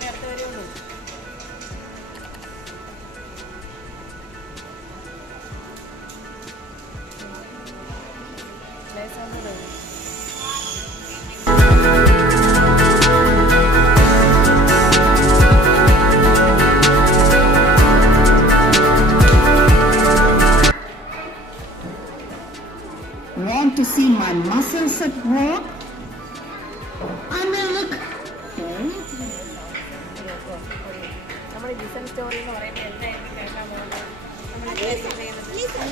പിള്ളേരെ അടുത്ത് വരുള്ളൂ. പ്ലേ സൗണ്ട് ഇടും. Want to see my muscles at work? I may look. നമ്മൾ ലിസൺ സ്റ്റോറി എന്ന് പറയുമ്പോൾ എന്തായിരിക്കും കേൾക്കാൻ പോകുന്നത്? നമ്മൾ എന്തായിരിക്കും ചെയ്യുന്നത്? ലിസൺ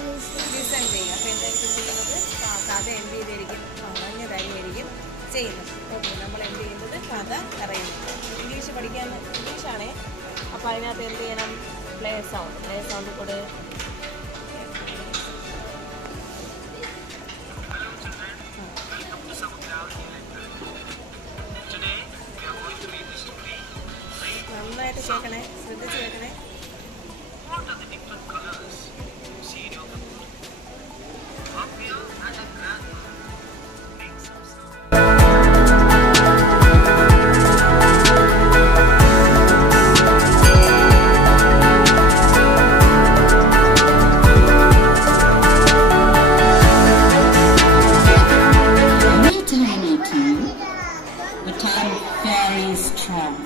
ചെയ്യും. അപ്പോൾ എന്തായിരിക്കും ചെയ്യുന്നത്? കഥ എന്ത് ചെയ്തിരിക്കും? പറഞ്ഞ കാര്യമായിരിക്കും ചെയ്യുന്നത്. ഓക്കെ, നമ്മൾ എന്ത് ചെയ്യുന്നത്? കഥ പറയുന്നത്. ഇംഗ്ലീഷ് പഠിക്കാൻ ഇംഗ്ലീഷാണേ. അപ്പോൾ അതിനകത്ത് എന്ത് ചെയ്യണം? പ്ലേ സൗണ്ട് കൂടെ. നന്നായിട്ട് കേൾക്കണേ, ശ്രദ്ധിച്ച് കേൾക്കണേ. Me tiny too, but I'm very strong.